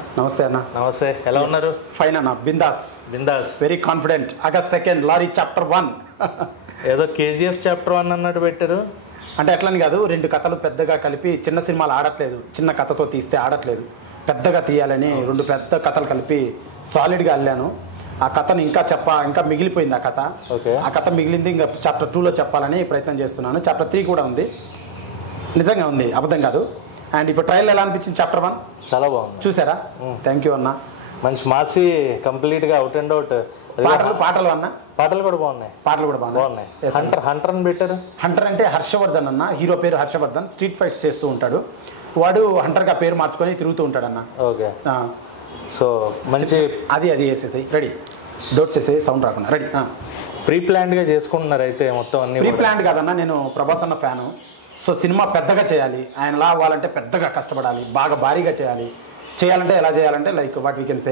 నమస్తే అన్న. నమస్తే, ఎలా ఉన్నారు? ఫైన్ అన్న. Bindaas bindaas. Very confident. August 2 lorry chapter 1. ఏదో కేజీఎఫ్ చాప్టర్ 1 అన్నట్టు పెట్టారు. అంటే ఎట్లని కాదు, రెండు కథలు పెద్దగా కలిపి చిన్న సినిమాలు ఆడట్లేదు, చిన్న కథతో తీస్తే ఆడట్లేదు, పెద్దగా తీయాలని రెండు పెద్ద కథలు కలిపి సాలిడ్గా అల్లాను. ఆ కథను ఇంకా మిగిలిపోయింది ఆ కథ. ఆ కథ మిగిలింది ఇంకా చాప్టర్ 2లో చెప్పాలని ప్రయత్నం చేస్తున్నాను. చాప్టర్ 3 కూడా ఉంది, నిజంగా ఉంది, అబద్ధం కాదు. అండ్ ఇప్పుడు ట్రయల్ ఎలా అనిపించింది చాప్టర్ 1? చాలా బాగుంది. చూసారా? థ్యాంక్ యూ అన్న. మంచి మాసి, కంప్లీట్గా అవుట్ అండ్ అవుట్. పాటలు అన్న, పాటలు కూడా బాగున్నాయి. పాటలు కూడా బాగున్నాయి. హంటర్ అని పెట్టారు. హంటర్ అంటే హర్షవర్ధన్ అన్న, హీరో పేరు హర్షవర్ధన్. స్ట్రీట్ ఫైట్స్ చేస్తూ ఉంటాడు వాడు. హంటర్గా పేరు మార్చుకొని తిరుగుతూ ఉంటాడు అన్న. ఓకే. సో మంచి అది వేసేసాయి. రెడీ, డోట్స్ వేసేసి సౌండ్ రాకుండా రెడీ. ప్రీ ప్లాన్డ్గా చేసుకుంటున్నారు అయితే మొత్తం అన్ని. ప్రీ ప్లాన్డ్ కాదన్న, నేను ప్రభాస్ అన్న ఫ్యాను. సో సినిమా పెద్దగా చేయాలి, ఆయనలా అవ్వాలంటే పెద్దగా కష్టపడాలి, బాగా భారీగా చేయాలంటే ఎలా చేయాలంటే like what we can say